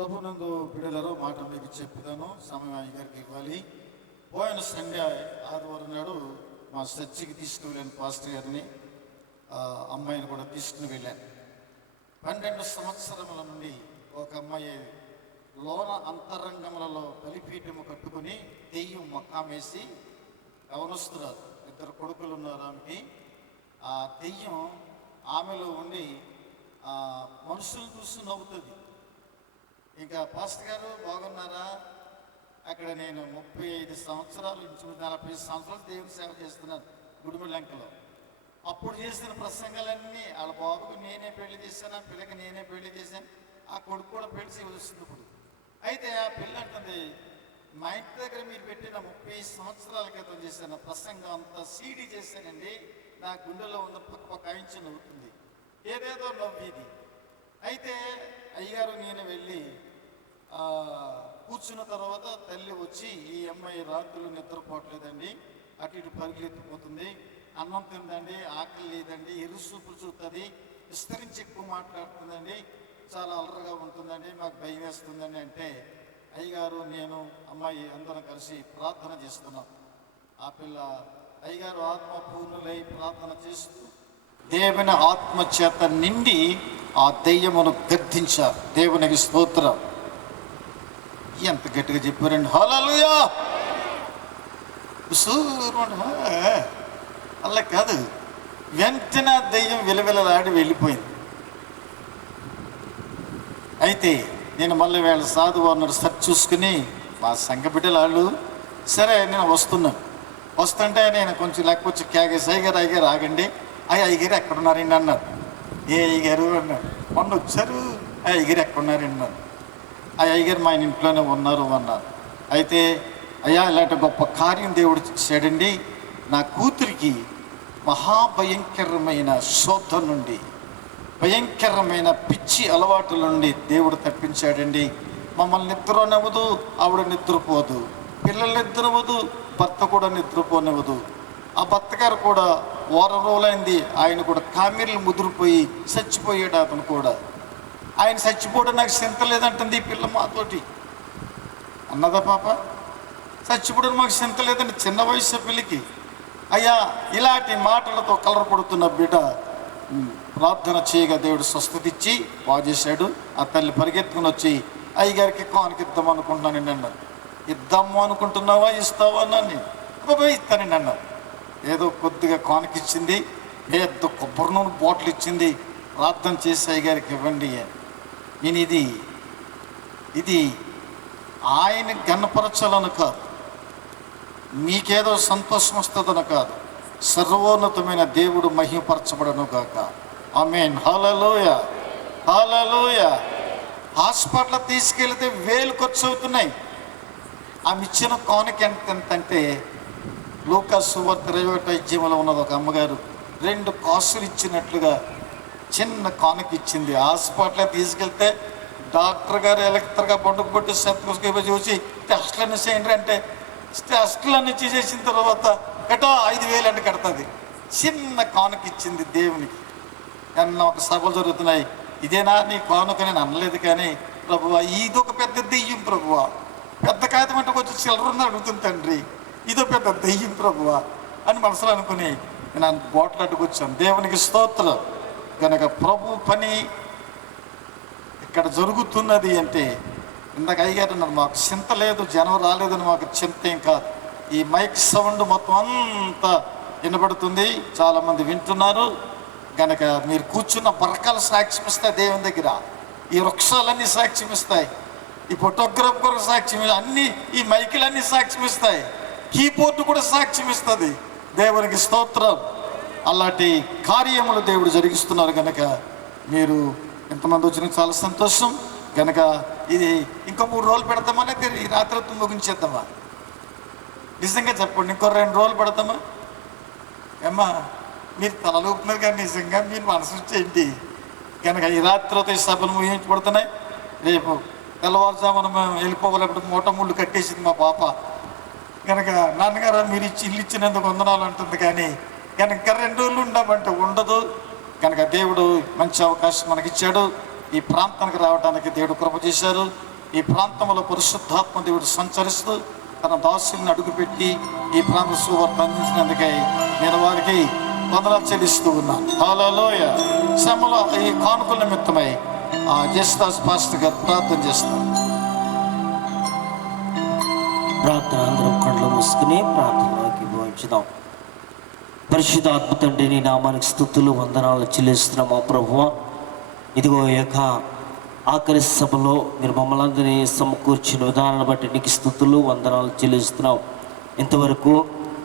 ప్రభునందు బిడ్డలారో మాట మీకు చెప్తాను, సమయం ఆయన గారికి ఇవ్వాలి. పోయిన సండే ఆదివారం నాడు మా చర్చికి తీసుకుని వెళ్ళాను పాస్టర్ గారిని, అమ్మాయిని కూడా తీసుకుని వెళ్ళాను. 12 సంవత్సరముల నుండి ఒక అమ్మాయి లోన అంతరంగములలో బలిపీఠము కట్టుకుని దెయ్యం మక్కామేసి గమనిస్తున్నారు. 2 కొడుకులు ఉన్నారు ఆమెకి. ఆ దెయ్యం ఆమెలో ఉండి మనుషులు చూసి నవ్వుతుంది. ఇంకా పాస్టర్ గారు బాగున్నారా? అక్కడ నేను 35 సంవత్సరాలు, 40 సంవత్సరాలు దేవుని సేవ చేస్తున్నాను గుడిమిళ్ళంకలో. అప్పుడు చేసిన ప్రసంగాలన్నీ వాళ్ళ బాబుకు నేనే పెళ్లి చేశాను, ఆ పిల్లకి నేనే పెళ్లి చేశాను, ఆ కొడుకు కూడా పెళ్లి చేయవలసింది ఇప్పుడు. అయితే ఆ పిల్ల అంటుంది, మా ఇంటి దగ్గర మీరు పెట్టిన 30 సంవత్సరాల క్రితం చేశాను ప్రసంగం అంతా సీడీ చేశానండి, నా గుండెలో ఉన్న పక్క కాయించి నవ్వుతుంది, ఏదేదో నవ్విది. అయితే అయ్యగారు నేను వెళ్ళి కూర్చున్న తర్వాత తల్లి వచ్చి, ఈ అమ్మాయి రాత్రులు నిద్రపోవట్లేదండి, అటు ఇటు పరుగులెత్తిపోతుంది, అన్నం తిందండి, ఆకలి లేదండి, ఎరుసూపులు చూస్తుంది, విస్తరించి ఎక్కువ మాట్లాడుతుందండి, చాలా అలరగా ఉంటుందండి, మాకు భయం వేస్తుందండి అంటే అయ్యగారు నేను అమ్మాయి అందరం కలిసి ప్రార్థన చేస్తున్నాం. ఆ పిల్ల అయ్యగారు ఆత్మ పూర్ణులై ప్రార్థన చేస్తూ దేవుని ఆత్మ చేత నిండి ఆ దెయ్యమును గద్దించారు. దేవునికి స్తోత్రం. ఎంత గట్టిగా చెప్పారండి, హల్లెలూయా. అలా కాదు, వెంటనే దెయ్యం విలవిలలాడి వెళ్ళిపోయింది. అయితే నేను మళ్ళీ వీళ్ళ సాధువు అన్నాడు సర్చ్ చూసుకుని, మా సంఘ బిడ్డలు వాళ్ళు, సరే నేను వస్తుంటే నేను కొంచెం లేకపోతే క్యాగేసి అయ్యగారు ఆగండి, అయ్యగారు ఎక్కడున్నారండి అన్నారు. ఏ అయ్యగారు అన్నాడు. మొన్న వచ్చారు, అయ్యగారు ఎక్కడున్నారండి అన్నారు. అయ్యగారు మా ఇంట్లోనే ఉన్నారు అన్నారు. అయితే అయ్యా ఇలాంటి గొప్ప కార్యం దేవుడు చేశాడండి, నా కూతురికి మహాభయంకరమైన శోధ నుండి, భయంకరమైన పిచ్చి అలవాటుల నుండి దేవుడు తప్పించాడండి. మమ్మల్ని నిద్రనివ్వదు, ఆవిడ నిద్రపోదు, పిల్లలు నిద్రపోదు, భర్త కూడా నిద్రపోనివ్వదు. ఆ భర్త గారు కూడా వారం రోజులైంది, ఆయన కూడా కామెర్లు ముదిరిపోయి చచ్చిపోయాడు. అతను కూడా ఆయన చచ్చిపోవడం నాకు చింత లేదంటుంది ఈ పిల్ల మాతోటి అన్నదా పాప, చచ్చిపోవడం మాకు చింత లేదండి చిన్న వయసు పిల్లకి. అయ్యా ఇలాంటి మాటలతో కలరపడుతున్న బిడ్డ ప్రార్థన చేయగా దేవుడు స్వస్థత ఇచ్చి బాగు చేశాడు. ఆ తల్లి పరిగెత్తుకుని వచ్చి అయ్యగారికి కానుక ఇద్దాం అనుకుంటున్నానండి అన్నారు. ఇద్దాము అనుకుంటున్నావా, ఇస్తావా అన్నాను. ఇస్తానండి అన్నారు. ఏదో కొద్దిగా కానుకిచ్చింది, పెద్ద కొబ్బరి నూనె బాటిల్ ఇచ్చింది, ప్రార్థన చేసి అయ్యగారికి ఇవ్వండి. నేను ఇది ఆయన గణపరచాలను కాదు, మీకేదో సంతోషం వస్తుందన కాదు, సర్వోన్నతమైన దేవుడు మహిమపరచబడను గాక. ఆమేన్. హల్లెలూయా, హల్లెలూయా. హాస్పిటల్ తీసుకెళ్తే 1000 ఖర్చు అవుతున్నాయి. ఆమె ఇచ్చిన కానుక ఎంతంటే లూకాసు సువార్త 20వ అధ్యాయంలో ఉన్నది ఒక అమ్మగారు 2 కాసులు ఇచ్చినట్లుగా చిన్న కానుక ఇచ్చింది. హాస్పిటల్ తీసుకెళ్తే డాక్టర్ గారు ఎలక్ట్రగా పండుగ శతకోసి చూసి టెస్ట్లన్నీ చేయండి అంటే టెస్ట్లన్నీ చేసిన తర్వాత ఎటో 5000 అంటే కడుతుంది. చిన్న కానుక ఇచ్చింది దేవునికి. అన్న ఒక సభలు జరుగుతున్నాయి, ఇదేనా నీ కానుక? నేను అనలేదు కానీ ప్రభువా ఇదొక పెద్ద దెయ్యం ప్రభువా, పెద్ద కాగితం అంటే కొంచెం చిల్లరుంది అడుగుతుంది తండ్రి, ఇదో పెద్ద దెయ్యం ప్రభువా అని మనసులో అనుకుని నేను బాటిల్ అడ్డుకొచ్చాను. దేవునికి స్తోత్రం. కనుక ప్రభు పని ఇక్కడ జరుగుతున్నది అంటే ఇందాక అయ్యారు అన్నారు, మాకు చింత లేదు, జనం రాలేదని మాకు చింత ఏం కాదు. ఈ మైక్ సౌండ్ మొత్తం అంతా వినబడుతుంది, చాలామంది వింటున్నారు. కనుక మీరు కూర్చున్న బరకాలు సాక్ష్యం ఇస్తాయి దేవుని దగ్గర, ఈ వృక్షాలన్నీ సాక్ష్యం ఇస్తాయి, ఈ ఫోటోగ్రాఫ్ కూడా సాక్ష్యం, అన్నీ ఈ మైకులన్నీ సాక్ష్యం ఇస్తాయి, కీబోర్డు కూడా సాక్ష్యం ఇస్తుంది. దేవునికి స్తోత్రం. అలాంటి కార్యములు దేవుడు జరిగిస్తున్నారు. కనుక మీరు ఎంతమంది వచ్చినా చాలా సంతోషం. కనుక ఇది ఇంకో 3 రోజులు పెడతామా, లేదా ఈ రాత్రి ముగించేద్దామా? నిజంగా చెప్పండి, ఇంకో 2 రోజులు పెడతామా? ఏమ్మా మీరు తలలూపుతున్నారు కానీ నిజంగా మీరు మనసు ఏంటి? కనుక ఈ రాత్రితో ఈ సభలు ముగించబడుతున్నాయి. రేపు తెల్లవారుజామున మేము వెళ్ళిపోవాలప్పుడు మూట ముళ్ళు కట్టేసింది మా పాప. కనుక నాన్నగారు మీరు ఇల్లు ఇచ్చినందుకు వందనాలు అంటుంది, కానీ కనుక 2 రోజులు ఉండమంటే ఉండదు. కనుక దేవుడు మంచి అవకాశం మనకిచ్చాడు. ఈ ప్రాంతానికి రావడానికి దేవుడు కృప చేశారు. ఈ ప్రాంతంలో పరిశుద్ధాత్మ దేవుడు సంచరిస్తూ తన దాసుల్ని అడుగుపెట్టి ఈ ప్రాంత సువార్త అందించినందుకై నేను వారికి వందనాలు చెల్లిస్తూ ఉన్నాను. హల్లెలూయా. శ్రమల ఈ కానుకల నిమిత్తమై జస్దాస్ పాస్టర్ గారు ప్రార్థన చేస్తారు. ప్రార్థన అందరం కళ్ళు మూసుకుని ప్రార్థనలోకి పోయించుదాం. పరిశుద్ధాత్మ తండ్రి, నీ నామానికి స్తుతులు వందనాలు చెల్లిస్తున్నాం మా ప్రభువా. ఇదిగో యొక్క ఆఖరి సభలో మీరు మమ్మల్ని అందరినీ సమకూర్చిన విధానాన్ని బట్టి నీకు స్తుతులు వందనాలు చెల్లిస్తున్నాం. ఇంతవరకు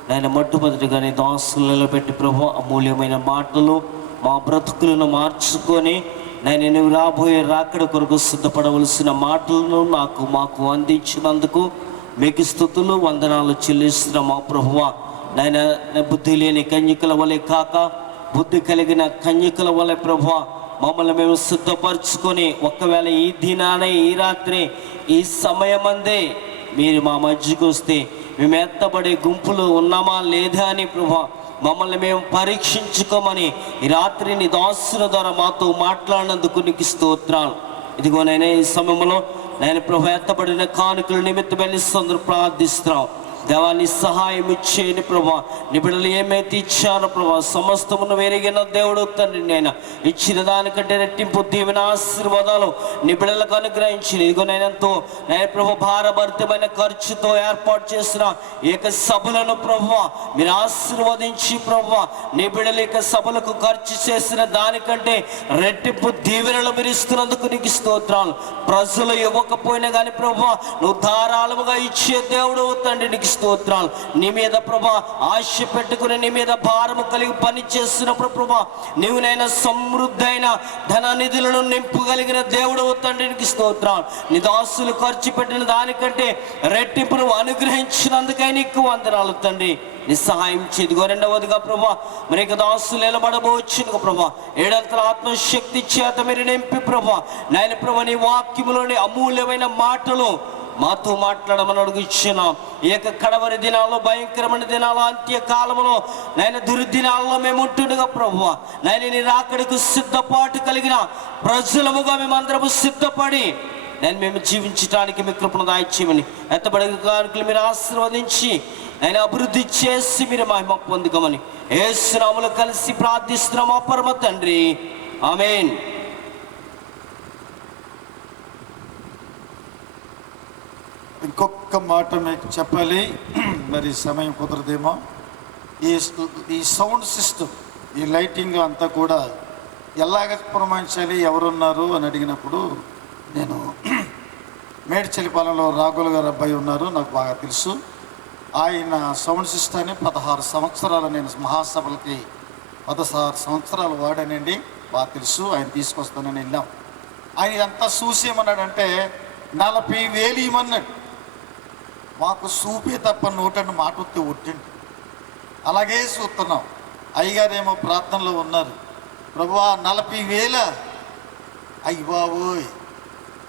నేను మొట్టమొదటిగా నీ దాసులలో పెట్టి ప్రభు అమూల్యమైన మాటలు మా బ్రతుకులను మార్చుకొని నేను నువ్వు రాబోయే రాకడ కొరకు సిద్ధపడవలసిన మాటలను మాకు అందించినందుకు మీకు స్తుతులు వందనాలు చెల్లిస్తున్నాం మా ప్రభువా. నాయన బుద్ధి లేని కన్యకల వలె కాక బుద్ధి కలిగిన కన్యకల వలె ప్రభువా మమ్మల్ని మేము సిద్ధపరచుకొని ఒకవేళ ఈ దినాన ఈ రాత్రి ఈ సమయమందే మీరు మా మధ్యకు వస్తే మేము ఎత్తబడే గుంపులు ఉన్నామా లేదా అని ప్రభువా మమ్మల్ని మేము పరీక్షించుకోమని ఈ రాత్రి నీ దాసుల ద్వారా మాతో మాట్లాడినందుకు నీకు స్తోత్రాలు. ఇదిగో నేను ఈ సమయంలో నేను ప్రభు ఎత్తబడిన కానుకల నిమిత్తం వెళ్ళిస్తూ ప్రార్థిస్తున్నాం. దేవాన్ని సహాయం ఇచ్చేయండి ప్రభా. నీ బిడ్డలు ఏమైతే ఇచ్చారో ప్రభా సమస్తమును వెరిగిన దేవుడు తండ్రి, నేను ఇచ్చిన దానికంటే రెట్టింపు దీవెన ఆశీర్వాదాలు నీ బిడ్డలకు అనుగ్రహించింది. ఇదిగో నేనంతో నేను ప్రభు భారభరితమైన ఖర్చుతో ఏర్పాటు చేసిన ఈ యొక్క సభలను ప్రభు మీరు ఆశీర్వదించి ప్రభు నీ బిడ్డలు ఇక సభలకు ఖర్చు చేసిన దానికంటే రెట్టింపు దీవెనలు మీరు ఇస్తున్నందుకు నీకు స్తోత్రాలు. ప్రజలు ఇవ్వకపోయినా కానీ ప్రభు నువ్వు ధారాళముగా ఇచ్చే దేవుడు తండ్రి, నీకు స్తోత్రాలు. నీ మీద ప్రభా ఆశ పెట్టుకుని నీ మీద భారము కలిగి పని చేస్తున్నప్పుడు ప్రభా నీవునైనా సమృద్ధైన ధన నిధులను నింపగలిగిన దేవుడు తండ్రి, నీకు స్తోత్రాలు. నీ దాసులు ఖర్చు పెట్టిన దానికంటే రెట్టింపు నువ్వు అనుగ్రహించినందుకై నీకు వందనాలు తండ్రి. నీ సహాయం చేదిగో రెండవదిగా ప్రభా మరి ఇక దాసులు నిలబడబోచ్చునుగా ప్రభా ఏడంతల ఆత్మశక్తి చేత మీరు నింపి ప్రభా నాయన ప్రభా నీ వాక్యములోని అమూల్యమైన మాటలు మాతో మాట్లాడమని అడుగుచున్నాం. ఈ యొక్క కడవరి దినాల్లో భయంకరమైన దినాల్లో అంత్యకాలంలో నేను దుర్దినాల్లో మేము ఉంటుండగా ప్రభువా నేను నీ రాకడకు సిద్ధపాటు కలిగిన ప్రజలముగా మేమందరము సిద్ధపడి మేము జీవించడానికి మీ కృపను దాయిచ్చేయమని ఎత్తబడి కానుకలు మీరు ఆశీర్వదించి నేను అభివృద్ధి చేసి మీరు మహిమ పొందుకోమని యేసు నామములో కలిసి ప్రార్థిస్తున్నాం మా పరమ తండ్రి, ఆమేన్. ఇంకొక మాట మీకు చెప్పాలి, మరి సమయం కుదరదేమో. ఈ సౌండ్ సిస్టమ్, ఈ లైటింగ్ అంతా కూడా ఎలాగ పురమాయించాలి, ఎవరున్నారు అని అడిగినప్పుడు నేను మేడ్చలిపాలెంలో రాఘుల్ గారు అబ్బాయి ఉన్నారు, నాకు బాగా తెలుసు. ఆయన సౌండ్ సిస్టాన్ని 16 సంవత్సరాలు నేను మహాసభలకి 16 సంవత్సరాలు వాడానండి, బాగా తెలుసు. ఆయన తీసుకొస్తానని వెళ్ళాం. ఆయన అంతా చూసేమన్నాడంటే 40,000 ఇవ్వమన్నాడు. మాకు చూపే తప్ప నోటని మాట వస్తే ఒట్టిండి, అలాగే చూస్తున్నాం. అయ్యగారేమో ప్రార్థనలో ఉన్నారు, ప్రభువా 40,000 అయ్యి బాబోయ్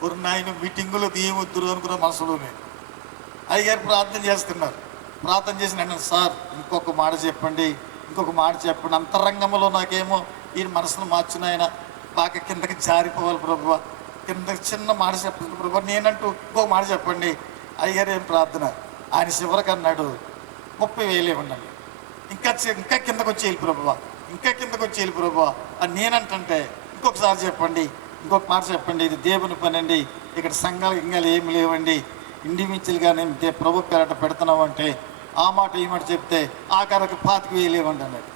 ఒక నాయన మీటింగులో తీయవద్దురు అనుకున్న మనసులోనే. అయ్యగారు ప్రార్థన చేస్తున్నారు. ప్రార్థన చేసి అన్నాను, సార్ ఇంకొక మాట చెప్పండి, ఇంకొక మాట చెప్పండి. అంతరంగంలో నాకేమో ఈయన మనసును మార్చిన ఆయన బాగా కిందకి జారిపోవాలి ప్రభువా, కిందకి చిన్న మాట చెప్పండి ప్రభువా, నేనంటూ ఇంకొక మాట చెప్పండి. అయ్యగారు ఏం ప్రార్థన, ఆయన చివరికి అన్నాడు 30,000 ఇవ్వండి. ఇంకా కిందకు వచ్చి వెళ్ళి ప్రభువా, ఇంకా కిందకు వచ్చి వెళ్ళి ప్రభువా అని నేనంటే ఇంకొకసారి చెప్పండి, ఇంకొక మాట చెప్పండి, ఇది దేవుని పని అండి, ఇక్కడ సంఘాలు ఇంగాలు ఏమి లేవండి, ఇండివిజువల్గా నేను ప్రభు పేరట పెడుతున్నావు అంటే ఆ మాట ఈ మాట చెప్తే ఆఖరికి 25,000 ఇవ్వండి అన్నాడు.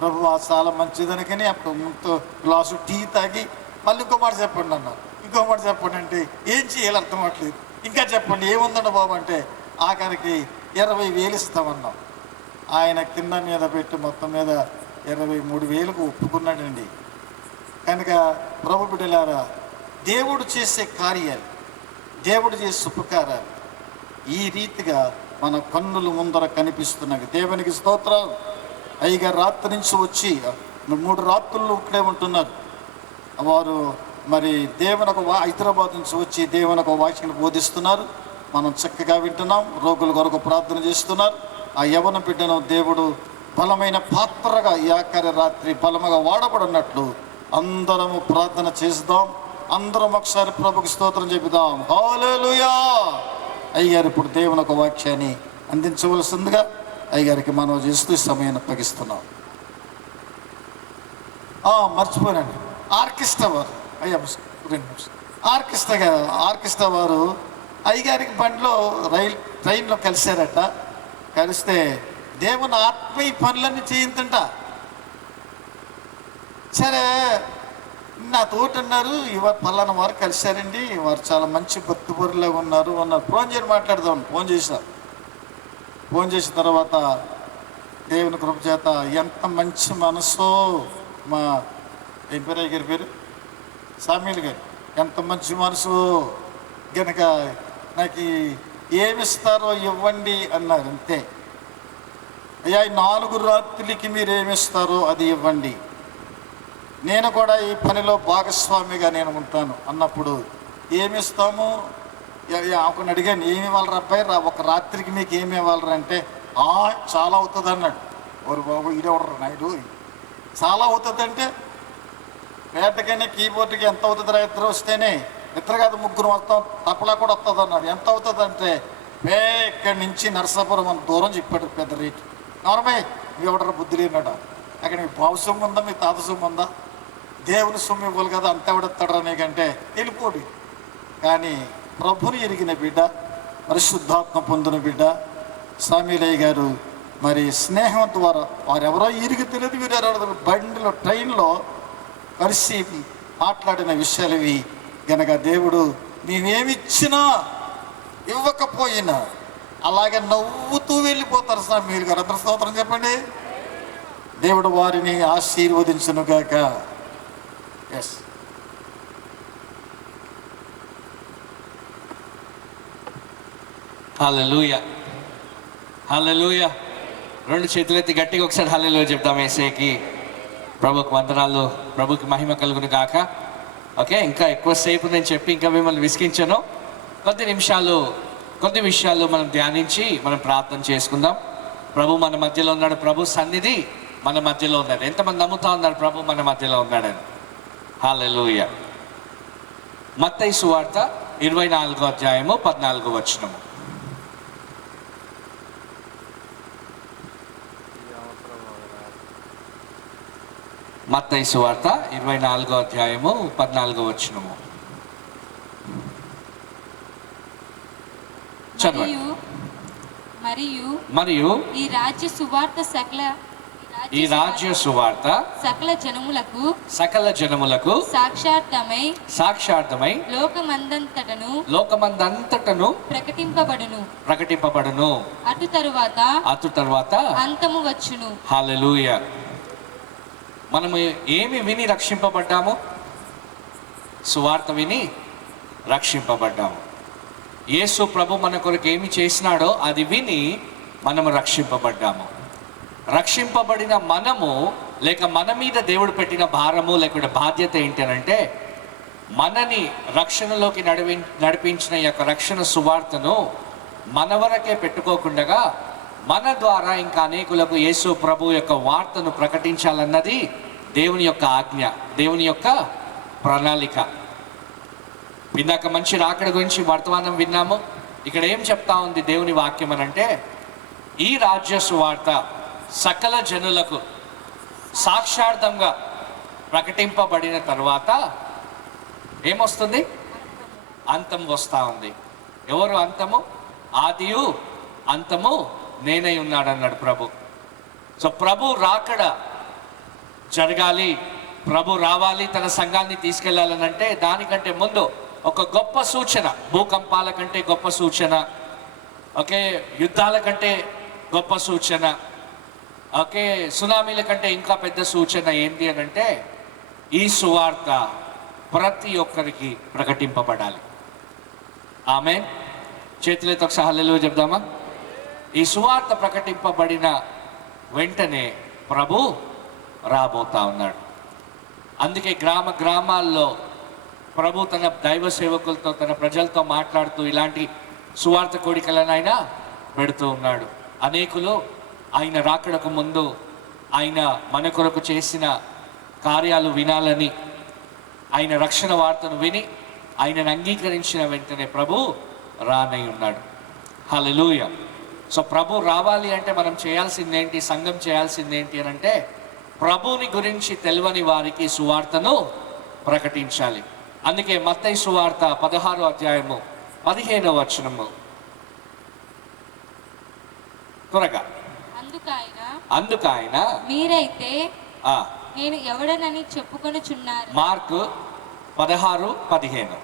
ప్రభువా చాలా మంచిదనికని అప్పుడు ముందు గ్లాసు టీ తాగి మళ్ళీ ఇంకో మాట చెప్పండి అన్నారు. ఇంకో మాట చెప్పండి అంటే ఏం చేయాలి అర్థం అవ్వట్లేదు, ఇంకా చెప్పండి ఏముందండి బాబు అంటే ఆఖరికి 20,000 ఇస్తామన్నాం. ఆయన కింద మీద పెట్టి మొత్తం మీద 23,000కు ఒప్పుకున్నాడండి. కనుక ప్రభు బిడ్డలారా, దేవుడు చేసే కార్యాలు, దేవుడు చేసే ఉపకారాలు ఈ రీతిగా మన కన్నుల ముందర కనిపిస్తున్నవి. దేవునికి స్తోత్రం. అయ్యగారు రాత్రి నుంచి వచ్చి 3 రాత్రులు ఇక్కడే ఉంటున్నారు. వారు మరి దేవుని ఒక హైదరాబాద్ నుంచి వచ్చి దేవుని ఒక వాక్యాన్ని బోధిస్తున్నారు. మనం చక్కగా వింటున్నాం. రోగుల కొరకు ప్రార్థన చేస్తున్నారు. ఆ యవన బిడ్డను దేవుడు బలమైన పాత్రగా ఈ ఆఖరి రాత్రి బలముగా వాడబడినట్లు అందరము ప్రార్థన చేద్దాం. అందరం ఒకసారి ప్రభుకి స్తోత్రం చెబుదాం. హల్లెలూయా. అయ్యగారు ఇప్పుడు దేవుని ఒక వాక్యాన్ని అందించవలసిందిగా అయ్యగారికి మనం చేస్తూ ఈ సమయాన్ని అప్పగిస్తున్నాం. మర్చిపోయానండి, ఆర్కెస్ట్రా వారు ఆర్కెస్ట్రా వారు అయ్యగారికి బండిలో ట్రైన్లో కలిశారట. కలిస్తే దేవుని ఆత్మీయ పనులన్నీ చేయిందంట. సరే, నా తోటి అన్నారు, ఇవాళ పలానా వారు కలిశారండి, వారు చాలా మంచి భక్తిపరులాగా ఉన్నారు అన్నారు. ఫోన్ చేసి మాట్లాడదాం. ఫోన్ చేసిన తర్వాత దేవుని కృప చేత ఎంత మంచి మనసో, మా ఏం పేరు అయ్య గారి పేరు, సామీల్ గారు, ఎంత మంచి మనసు గనక నాకు ఏమిస్తారో ఇవ్వండి అన్నారు. అంతే అయ్యా, 4 రాత్రులకి మీరు ఏమిస్తారో అది ఇవ్వండి, నేను కూడా ఈ పనిలో భాగస్వామిగా నేను ఉంటాను అన్నప్పుడు ఏమిస్తాము ఒకని అడిగాను, ఏమి ఇవ్వాలరా అబ్బాయి, ఒక రాత్రికి మీకు ఏమి ఇవ్వాలరా అంటే చాలా అవుతుంది అన్నాడు. ఓరు బాబు, ఇదెవడరు నాయుడు, చాలా అవుతుంది అంటే పేటకైనా కీబోర్డ్కి ఎంత అవుతుందిరా, 2 వస్తేనే, 2 కాదు 3 వస్తాం, తప్పలా కూడా వస్తుంది అన్నాడు. ఎంత అవుతుంది అంటే ఇక్కడి నుంచి నరసాపురం అంత దూరం చెప్పాడు పెద్ద రేటు. నవరబాయ్, ఎవడరా బుద్ధి లేనాడు, అక్కడ మీ బావు సొమ్ము ఉందా, మీ తాత సొమ్ము ఉందా, దేవుని సొమ్ము ఇవ్వాలి కదా, అంత ఎవడెత్తాడరా నీకంటే వెళ్ళిపోడు. కానీ ప్రభుని ఎరిగిన బిడ్డ, పరిశుద్ధాత్మ పొందిన బిడ్డ సామీలయ్య గారు మరి స్నేహం ద్వారా వారెవరో ఈరికి తెలియదు, వీరెవరో బండిలో ట్రైన్లో కలిసి మాట్లాడిన విషయాలు ఇవి గనక దేవుడు మేమేమిచ్చినా ఇవ్వకపోయినా అలాగే నవ్వుతూ వెళ్ళిపోతారు సామీల్ గారు. అందరూ స్తోత్రం చెప్పండి. దేవుడు వారిని ఆశీర్వదించునుగాక. ఎస్, హల్లెలూయా, హల్లెలూయా. 2 చేతులెత్తి గట్టిగా ఒకసారి హల్లెలూయా చెప్తాం. యేసేకి ప్రభుకి వందనాలు, ప్రభుకి మహిమ కలుగును గాక. ఓకే, ఇంకా ఎక్కువసేపు నేను చెప్పి ఇంకా మిమ్మల్ని విసిగించాను. కొద్ది విషయాలు మనం ధ్యానించి మనం ప్రార్థన చేసుకుందాం. ప్రభు మన మధ్యలో ఉన్నాడు, ప్రభు సన్నిధి మన మధ్యలో ఉన్నాడు. ఎంతమంది నమ్ముతా ఉన్నారు ప్రభు మన మధ్యలో ఉన్నాడని? హల్లెలూయా. మత్తయి సువార్త 24వ అధ్యాయము 14వ వచనము. మత్తయి సువార్త 24వ అధ్యాయము 14వ వచనము. మరియు ఈ రాజ్య సువార్త సకల జనములకు సాక్షార్థమై లోకమందంతటను ప్రకటింపబడును. అటు తరువాత అంతము వచ్చును. హల్లెలూయా. మనము ఏమి విని రక్షింపబడ్డాము? సువార్త విని రక్షింపబడ్డాము. యేసు ప్రభు మన కొరకు ఏమి చేసినాడో అది విని మనము రక్షింపబడ్డాము. రక్షింపబడిన మనము లేక మన మీద దేవుడు పెట్టిన భారము లేకుంటే బాధ్యత ఏంటంటే మనని రక్షణలోకి నడిపించిన ఈ యొక్క రక్షణ సువార్తను మన వరకే పెట్టుకోకుండా మన ద్వారా ఇంకా అనేకులకు యేసు ప్రభు యొక్క వార్తను ప్రకటించాలన్నది దేవుని యొక్క ఆజ్ఞ, దేవుని యొక్క ప్రణాళిక. ఇందాక మంచి రాకడ గురించి వర్తమానం విన్నాము. ఇక్కడ ఏం చెప్తా ఉంది దేవుని వాక్యం అని అంటే, ఈ రాజ్య సువార్త సకల జనులకు సాక్షార్థంగా ప్రకటింపబడిన తర్వాత ఏమొస్తుంది? అంతం వస్తూ ఉంది. ఎవరు అంతము? ఆదియు అంతము నేనై ఉన్నాడు అన్నాడు ప్రభు. సో ప్రభు రాకడ జరగాలి, ప్రభు రావాలి, తన సంఘాన్ని తీసుకెళ్లాలనంటే దానికంటే ముందు ఒక గొప్ప సూచన, భూకంపాల కంటే గొప్ప సూచన, ఓకే, యుద్ధాల కంటే గొప్ప సూచన, ఓకే, సునామీల కంటే ఇంకా పెద్ద సూచన ఏంటి అని అంటే ఈ సువార్త ప్రతి ఒక్కరికి ప్రకటింపబడాలి. ఆమేన్. చేతులతో ఒకసారి హల్లెలూయా చెప్దామా? ఈ సువార్త ప్రకటింపబడిన వెంటనే ప్రభు రాబోతా ఉన్నాడు. అందుకే గ్రామాల్లో ప్రభు తన దైవ సేవకులతో తన ప్రజలతో మాట్లాడుతూ ఇలాంటి సువార్త కోడికలను ఆయన పెడుతూ ఉన్నాడు. అనేకులు ఆయన రాకడకు ముందు ఆయన మన కొరకు చేసిన కార్యాలు వినాలని, ఆయన రక్షణ వార్తను విని ఆయనను అంగీకరించిన వెంటనే ప్రభు రానై ఉన్నాడు. హల్లెలూయా. సో ప్రభు రావాలి అంటే మనం చేయాల్సిందేంటి, సంఘం చేయాల్సిందేంటి అని అంటే ప్రభుని గురించి తెలియని వారికి సువార్తను ప్రకటించాలి. అందుకే మత్తయి సువార్త 16వ అధ్యాయము 15వ వచనము త్వరగా. అందుకాయన మీరైతే నేను ఎవడనని చెప్పుకొనుచున్నారు. మార్కు 16:15.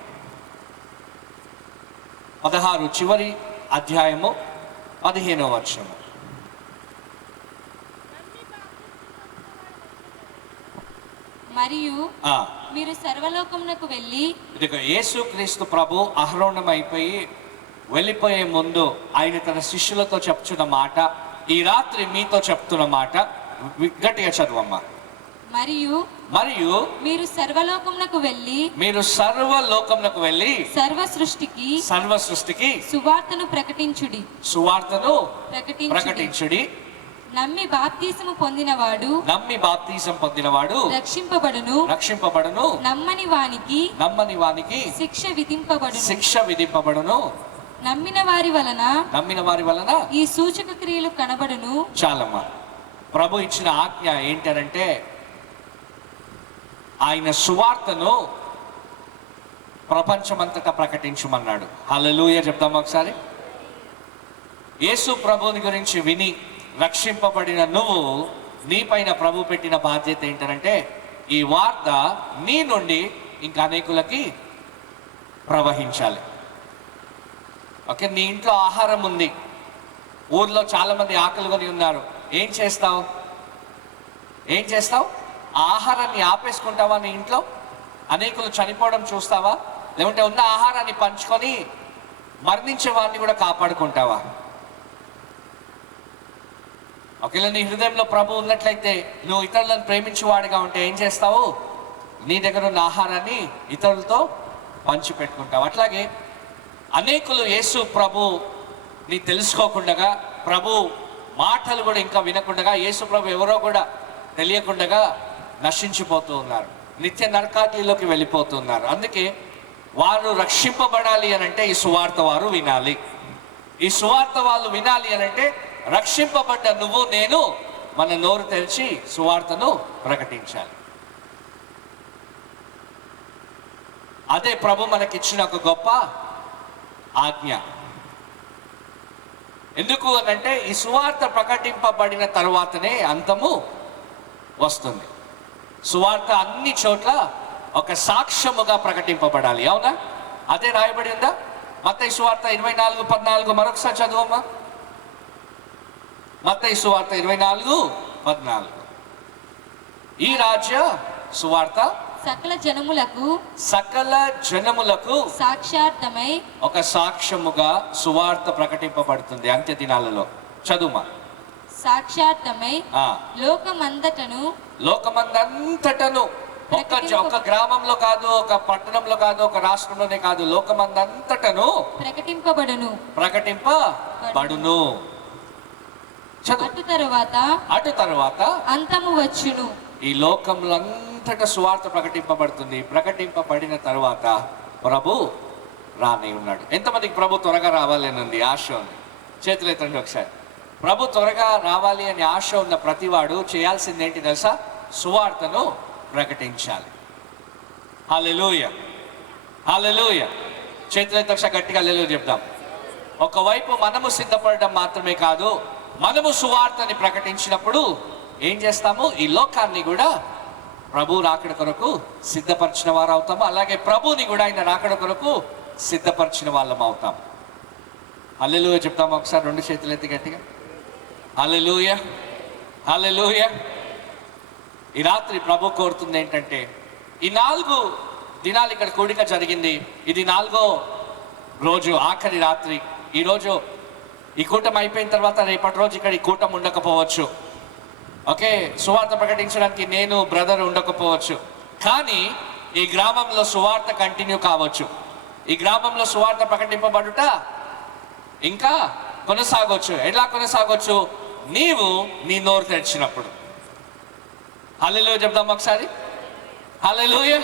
16 చివరి అధ్యాయము 15వ వచనము. మరియు మీరు సర్వలోకమునకు వెళ్ళి. ఇదిగో యేసుక్రీస్తు ప్రభు ఆరోహణం అయిపోయి వెళ్ళిపోయే ముందు ఆయన తన శిష్యులతో చెప్తున్న మాట, ఈ రాత్రి మీతో చెప్తున్న మాట గట్టిగా చదవమ్మా. మరియు మీరు సర్వలోకమునకు వెళ్ళి సర్వ సృష్టికి సువార్తను ప్రకటించుడి. నమ్మి బాప్తిసము పొందినవాడు రక్షింపబడును. నమ్మని వానికి శిక్ష విధింపబడును. నమ్మిన వారి వలన ఈ సూచక క్రియలు కనబడును. చాలమ్మా. ప్రభు ఇచ్చిన ఆజ్ఞ ఏంటంటే ఆయన సువార్తను ప్రపంచమంతటా ప్రకటించమన్నాడు. హల్లెలూయా చెప్తాము ఒకసారి. యేసు ప్రభుని గురించి విని రక్షింపబడిన నువ్వు, నీపైన ప్రభు పెట్టిన బాధ్యత ఏంటంటే ఈ వార్త నీ నుండి ఇంకా అనేకులకి ప్రవహించాలి. ఓకే, నీ ఇంట్లో ఆహారం ఉంది, ఊర్లో చాలా మంది ఆకలిగొని ఉన్నారు. ఏం చేస్తావు? ఆహారాన్ని ఆపేసుకుంటావా? నీ ఇంట్లో అనేకులు చనిపోవడం చూస్తావా? లేకుంటే ఉన్న ఆహారాన్ని పంచుకొని మరణించే వారిని కూడా కాపాడుకుంటావా? ఒకవేళ నీ హృదయంలో ప్రభు ఉన్నట్లయితే, నువ్వు ఇతరులను ప్రేమించేవాడిగా ఉంటే ఏం చేస్తావు? నీ దగ్గర ఉన్న ఆహారాన్ని ఇతరులతో పంచిపెట్టుకుంటావు. అట్లాగే అనేకులు యేసు ప్రభు నీ తెలుసుకోకుండా, ప్రభు మాటలు కూడా ఇంకా వినకుండా, యేసు ప్రభు ఎవరో కూడా తెలియకుండా నశించిపోతూ ఉన్నారు, నిత్య నరకాగ్నిలోకి వెళ్ళిపోతున్నారు. అందుకే వారు రక్షింపబడాలి అని అంటే ఈ సువార్త వారు వినాలి. ఈ సువార్త వాళ్ళు వినాలి అని అంటే రక్షింపబడ్డ నువ్వు నేను మన నోరు తెరిచి సువార్తను ప్రకటించాలి. అదే ప్రభు మనకిచ్చిన ఒక గొప్ప ఆజ్ఞ. ఎందుకు అనంటే ఈ సువార్త ప్రకటింపబడిన తరువాతనే అంతము వస్తుంది. సువార్త అన్ని చోట్ల ఒక సాక్ష్యముగా ప్రకటింపబడాలి. అవునా? అదే రాయబడి ఉందా? మత్తయి సువార్త 24:14 మరొకసారి చదువమ్మా. మత్తయి సువార్త 24:14. ఈ రాజ్య సువార్త సకల జనములకు సాక్ష్యార్థమై ఒక సాక్ష్యముగా సువార్త ప్రకటింపబడుతుంది అంత్య దినాలలో. చదువుమా. సాక్ష్యార్థమై లోకమందంతటను, ఒక గ్రామంలో కాదు, ఒక పట్టణంలో కాదు, ఒక రాష్ట్రంలోనే కాదు, లోకమందంతటను ప్రకటింపబడును. అటు తరువాత అంతము వచ్చును. ఈ లోకంలో అంతటా సువార్త ప్రకటింపబడుతుంది. ప్రకటింపబడిన తరువాత ప్రభు రానే ఉన్నాడు. ఎంతమందికి ప్రభు త్వరగా రావాలి అని ఉంది, ఆశ ఉంది? చేతులు ఎత్తండి ఒకసారి. ప్రభు త్వరగా రావాలి అని ఆశ ఉన్న ప్రతివాడు చేయాల్సింది ఏంటి తెలుసా? సువార్తను ప్రకటించాలి. హల్లెలూయా, హల్లెలూయా. చేతులు ఎత్తి ఒకసారి గట్టిగా హల్లెలూయా చెప్దాం. ఒకవైపు మనము సిద్ధపడడం మాత్రమే కాదు, మనము సువార్తని ప్రకటించినప్పుడు ఏం చేస్తాము? ఈ లోకాన్ని కూడా ప్రభు రాకడ కొరకు సిద్ధపరిచిన వారు అవుతాము. అలాగే ప్రభుని కూడా ఆయన రాకడ కొరకు సిద్ధపరిచిన వాళ్ళం అవుతాం. హల్లెలూయా చెప్తాము ఒకసారి, రెండు చేతులు ఎత్తి గట్టిగా. హల్లెలూయా, హల్లెలూయా. ఈ రాత్రి ప్రభు కోరుతుంది ఏంటంటే, ఈ 4 దినాలు ఇక్కడ కూడిక జరిగింది. ఇది 4వ రోజు, ఆఖరి రాత్రి. ఈరోజు ఈ కూటం అయిపోయిన తర్వాత రేపటి రోజు ఇక్కడ ఈ కూటం ఉండకపోవచ్చు. ఓకే, సువార్త ప్రకటించడానికి నేను బ్రదర్ ఉండకపోవచ్చు. కానీ ఈ గ్రామంలో సువార్త కంటిన్యూ కావచ్చు. ఈ గ్రామంలో సువార్త ప్రకటింపబడుట ఇంకా కొనసాగవచ్చు. ఎలా కొనసాగవచ్చు? నీవు నీ నోరు తెరిచినప్పుడు. హల్లెలూయా చెప్దాం ఒకసారి. హల్లెలూయా,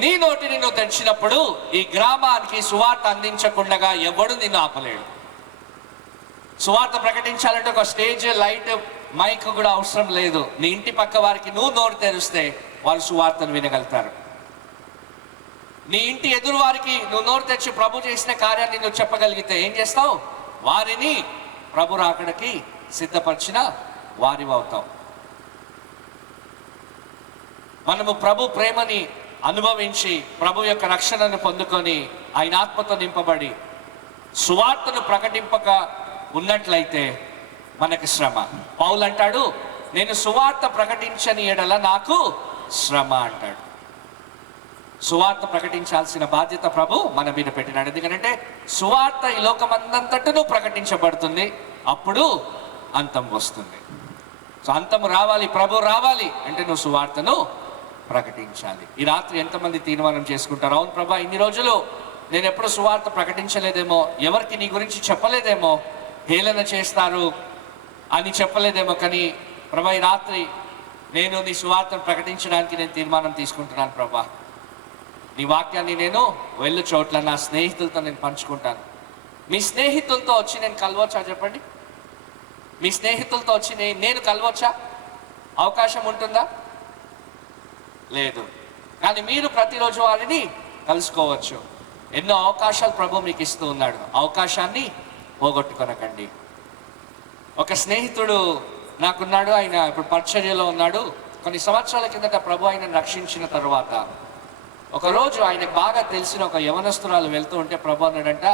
నీ నోటిని నువ్వు తెరిచినప్పుడు ఈ గ్రామానికి సువార్త అందించకుండా ఎవడు నిన్ను ఆపలేడు. సువార్త ప్రకటించాలంటే ఒక స్టేజ్, లైట్, మైక్ కూడా అవసరం లేదు. నీ ఇంటి పక్క వారికి నువ్వు నోరు తెరిస్తే వారు సువార్తను వినగలుగుతారు. నీ ఇంటి ఎదురు వారికి నువ్వు నోరు తెచ్చి ప్రభు చేసిన కార్యాన్ని నువ్వు చెప్పగలిగితే ఏం చేస్తావు? వారిని ప్రభు రాకడకి సిద్ధపరిచిన వారివి అవుతావు. మనము ప్రభు ప్రేమని అనుభవించి ప్రభు యొక్క రక్షణను పొందుకొని ఆయన ఆత్మతో నింపబడి సువార్తను ప్రకటింపక ఉన్నట్లయితే మనకి శ్రమ. పౌలు అంటాడు, నేను సువార్త ప్రకటించని ఎడల నాకు శ్రమ అంటాడు. సువార్త ప్రకటించాల్సిన బాధ్యత ప్రభు మన మీద పెట్టినాడు. ఎందుకంటే సువార్త ఈ లోకమందంతటను ప్రకటించబడుతుంది, అప్పుడు అంతం వస్తుంది. సో అంతం రావాలి, ప్రభు రావాలి అంటే నువ్వు సువార్తను ప్రకటించాలి. ఈ రాత్రి ఎంతమంది తీర్మానం చేసుకుంటారు, అవును ప్రభా, ఇన్ని రోజులు నేను ఎప్పుడు సువార్త ప్రకటించలేదేమో, ఎవరికి నీ గురించి చెప్పలేదేమో, హేళన చేస్తారు అని చెప్పలేదేమో, కానీ ప్రభా ఈ రాత్రి నేను నీ సువార్తను ప్రకటించడానికి నేను తీర్మానం తీసుకుంటున్నాను ప్రభా. నీ వాక్యాన్ని నేను వెళ్ళు చోట్ల నా స్నేహితులతో నేను పంచుకుంటాను. మీ స్నేహితులతో వచ్చి నేను కలవచ్చా చెప్పండి? మీ స్నేహితులతో వచ్చి నేను కలవచ్చా? అవకాశం ఉంటుందా? లేదు. కానీ మీరు ప్రతిరోజు వారిని కలుసుకోవచ్చు. ఎన్నో అవకాశాలు ప్రభు మీకు ఇస్తూ ఉన్నాడు. అవకాశాన్ని పోగొట్టుకొనకండి. ఒక స్నేహితుడు నాకున్నాడు, ఆయన ఇప్పుడు పరిచర్యలో ఉన్నాడు. కొన్ని సంవత్సరాల కిందట ప్రభు ఆయనను రక్షించిన తర్వాత ఒకరోజు ఆయనకు బాగా తెలిసిన ఒక యవనస్తురాలు వెళ్తూ ఉంటే ప్రభు అన్నాడంట,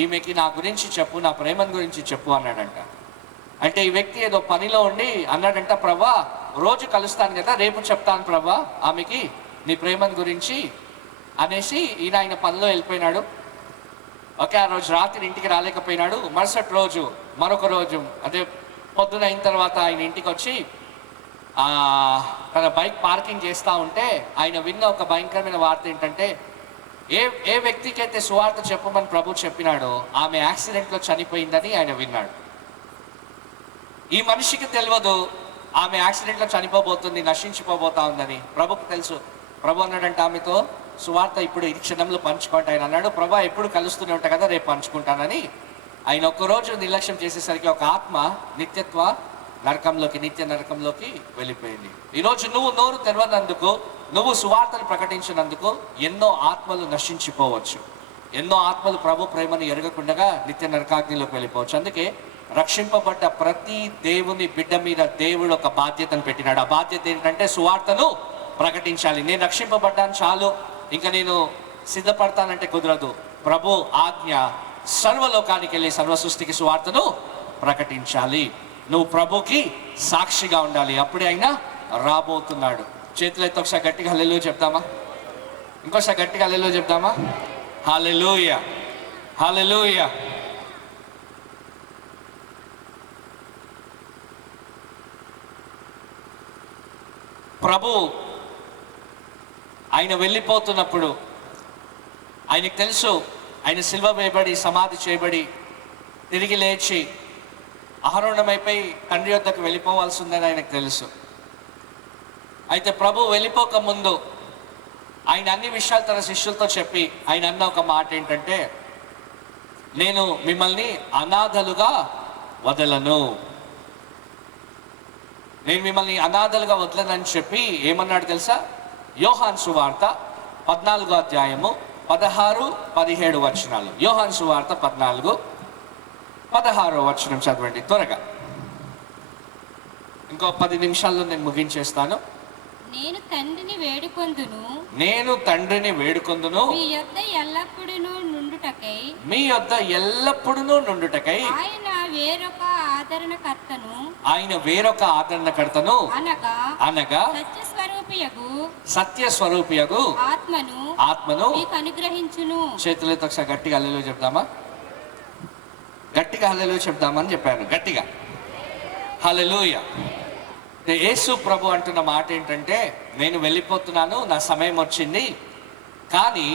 ఈమెకి నా గురించి చెప్పు, నా ప్రేమను గురించి చెప్పు అన్నాడంట. అంటే ఈ వ్యక్తి ఏదో పనిలో ఉండి అన్నాడంట, ప్రభా రోజు కలుస్తాను కదా, రేపు చెప్తాను ప్రభా ఆమెకి నీ ప్రేమను గురించి అనేసి ఈయన ఆయన పనిలో వెళ్ళిపోయినాడు. ఓకే, ఆ రోజు రాత్రి ఇంటికి రాలేకపోయినాడు. మరుసటి రోజు మరొక రోజు అదే పొద్దున అయిన తర్వాత ఆయన ఇంటికి వచ్చి తన బైక్ పార్కింగ్ చేస్తూ ఉంటే ఆయన విన్న ఒక భయంకరమైన వార్త ఏంటంటే, ఏ వ్యక్తికి అయితే సువార్త చెప్పమని ప్రభు చెప్పినాడో ఆమె యాక్సిడెంట్లో చనిపోయిందని ఆయన విన్నాడు. ఈ మనిషికి తెలియదు ఆమె యాక్సిడెంట్లో చనిపోబోతుంది, నశించిపోబోతా ఉందని. ప్రభుకు తెలుసు. ప్రభు అన్నాడంటే ఆమెతో సువార్త ఇప్పుడు ఈ క్షణంలో పంచుకోండి. ఆయన అన్నాడు, ప్రభా ఎప్పుడు కలుస్తూనే ఉంటా కదా, రేపు పంచుకుంటానని. ఆయన ఒక్కరోజు నిర్లక్ష్యం చేసేసరికి ఒక ఆత్మ నిత్య నరకంలోకి వెళ్ళిపోయింది. ఈరోజు నువ్వు నోరు తెరవనందుకు, నువ్వు సువార్తను ప్రకటించినందుకు ఎన్నో ఆత్మలు నశించిపోవచ్చు. ఎన్నో ఆత్మలు ప్రభు ప్రేమను ఎరగకుండా నిత్య నరకాగ్నిలోకి వెళ్ళిపోవచ్చు. అందుకే రక్షింపబడ్డ ప్రతి దేవుని బిడ్డ మీద దేవుడు ఒక బాధ్యతను పెట్టినాడు. ఆ బాధ్యత ఏంటంటే సువార్తను ప్రకటించాలి. నేను రక్షింపబడ్డాను చాలు, ఇంకా నేను సిద్ధపడతానంటే కుదరదు. ప్రభు ఆజ్ఞ సర్వలోకానికి వెళ్ళి సర్వ సృష్టికి సువార్తను ప్రకటించాలి. నువ్వు ప్రభుకి సాక్షిగా ఉండాలి. అప్పుడే ఆయన రాబోతున్నాడు. చేతులైతే ఒకసారి గట్టిగా హల్లెలూయా చెప్తామా? ఇంకోసారి గట్టిగా హల్లెలూయా చెప్తామా? హల్లెలూయా, హల్లెలూయా. ప్రభు ఆయన వెళ్ళిపోతున్నప్పుడు ఆయనకు తెలుసు ఆయన సిలువ వేయబడి సమాధి చేయబడి తిరిగి లేచి ఆరోహణమైపోయి తండ్రి వద్దకు వెళ్ళిపోవాల్సి ఉందని ఆయనకు తెలుసు. అయితే ప్రభు వెళ్ళిపోక ముందు ఆయన అన్ని విషయాలు తన శిష్యులతో చెప్పి ఆయన అన్న ఒక మాట ఏంటంటే, నేను మిమ్మల్ని అనాథలుగా వదలను, నేను మిమ్మల్ని అనాథలుగా వదలనని చెప్పి ఏమన్నాడు తెలుసా? యోహాను సువార్త 14వ అధ్యాయము 16-17 వచనాలు. యోహాను సువార్త 14-16 వచనం చదవండి త్వరగా. ఇంకో 10 నిమిషాల్లో నేను ముగించేస్తాను. నేను తండ్రిని వేడుకొందును మీ యొద్ద ఎల్లప్పుడూ నుండుటకై ఆయన వేరొక ఆదరణకర్తను అనగా సత్య స్వరూపియగు ఆత్మను అనుగ్రహించును. చేతులతో ఒకసారి గట్టిగా హల్లెలూయా చెప్దామా? గట్టిగా హల్లెలూయా చెప్దామని చెప్పాను. గట్టిగా హల్లెలూయా. యేసు ప్రభు అంటున్న మాట ఏంటంటే, నేను వెళ్ళిపోతున్నాను, నా సమయం వచ్చింది, కానీ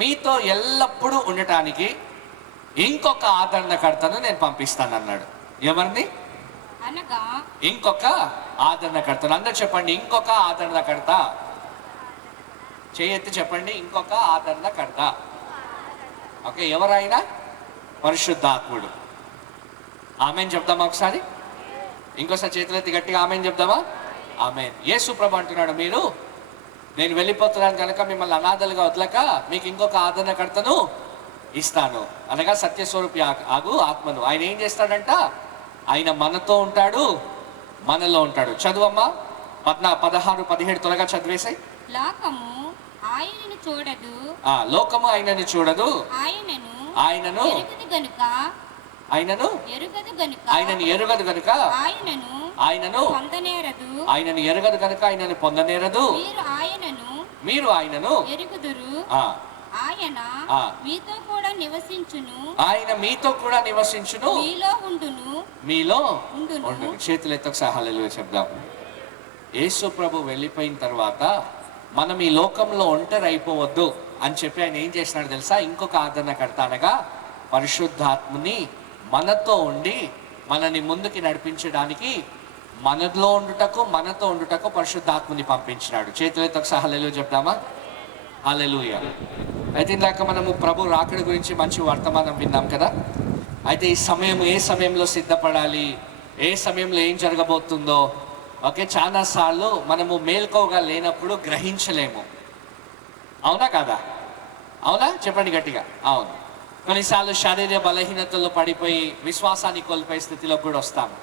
మీతో ఎల్లప్పుడూ ఉండటానికి ఇంకొక ఆదరణకర్తను నేను పంపిస్తాను అన్నాడు. ఎవరిని? అనగా ఇంకొక ఆదరణకర్తను. అందరూ చెప్పండి, ఇంకొక ఆదరణకర్త. చేయెత్తి చెప్పండి, ఇంకొక ఆదరణకర్త. ఓకే, ఎవరైనా? పరిశుద్ధాత్ముడు. ఆమెన్ చెప్దామా ఒకసారి? ఇంకోసారి చేతులెత్తి గట్టిగా ఆమెన్ చెప్దామా? ఆమెన్. యేసు ప్రభు అంటున్నాడు, మీరు నేను వెళ్ళిపోతున్నాను కనుక మిమ్మల్ని అనాథలుగా వదలక మీకు ఇంకొక ఆదరణకర్తను ఇస్తాను, అనగా సత్యస్వరూపి ఆగు ఆత్మను. ఆయన ఏం చేస్తాడంట? ఆయన మనతో ఉంటాడు, మనలో ఉంటాడు. చదువమ్మా 16, 17 త్వరగా చదివేసాయి. లోకము ఆయనను చూడదు, లోకము ఆయనను చూడదు, ఆయనను ఎరుగదు గనుక ఆయనను ఎరుగదు గనుక ఆయనను పొందనేరదు. ఆయనను ఎరుగదు కనుక ఆయనను పొందనేరదు. మీరు ఆయనను ఎరుగుదురు. ఆయన ఆ. మీతో కూడా నివసించును, ఆయన మీతో కూడా నివసించును, మీలో ఉండును. చేతులెత్తి ఒకసారి హల్లెలూయా చెప్దాం. యేసు ప్రభు వెళ్ళిపోయిన తర్వాత మనం ఈ లోకంలో ఒంటరి అయిపోవద్దు అని చెప్పి ఆయన ఏం చేసినాడు తెలుసా? ఇంకొక ఆదరణకర్త అనగా పరిశుద్ధాత్ముని మనతో ఉండి మనని ముందుకి నడిపించడానికి, మనతో ఉండుటకు పరిశుద్ధాత్ముని పంపించినాడు. చేతులెత్తి ఒకసారి హల్లెలూయా చెప్దామా? హల్లెలూయా. అయితే ఇందాక మనము ప్రభు రాకడ గురించి మంచి వర్తమానం విన్నాం కదా. అయితే ఈ సమయం ఏ సమయంలో సిద్ధపడాలి, ఏ సమయంలో ఏం జరగబోతుందో ఓకే చాలాసార్లు మనము మేల్కోగా లేనప్పుడు గ్రహించలేము. అవునా కాదా? అవునా? చెప్పండి గట్టిగా. అవును. కొన్నిసార్లు శారీరక బలహీనతల్లో పడిపోయి విశ్వాసాన్ని కోల్పోయే స్థితిలో కూడా వస్తాము.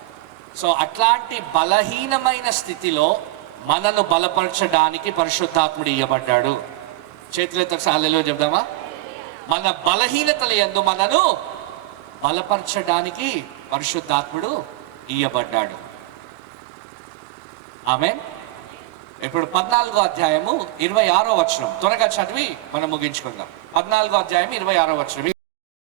సో అట్లాంటి బలహీనమైన స్థితిలో మనను బలపరచడానికి పరిశుద్ధాత్ముడు ఇవ్వబడ్డాడు. చేతులతో హల్లెలూయా చెప్దామా? మన బలహీనతల యందు మనను బలపరచడానికి పరిశుద్ధాత్ముడు ఇవ్వబడ్డాడు. ఆమేన్. ఇప్పుడు 14వ అధ్యాయము 26వ వచనం త్వరగా చదివి మనం ముగించుకుందాం. 14వ అధ్యాయం 26వ వచనం.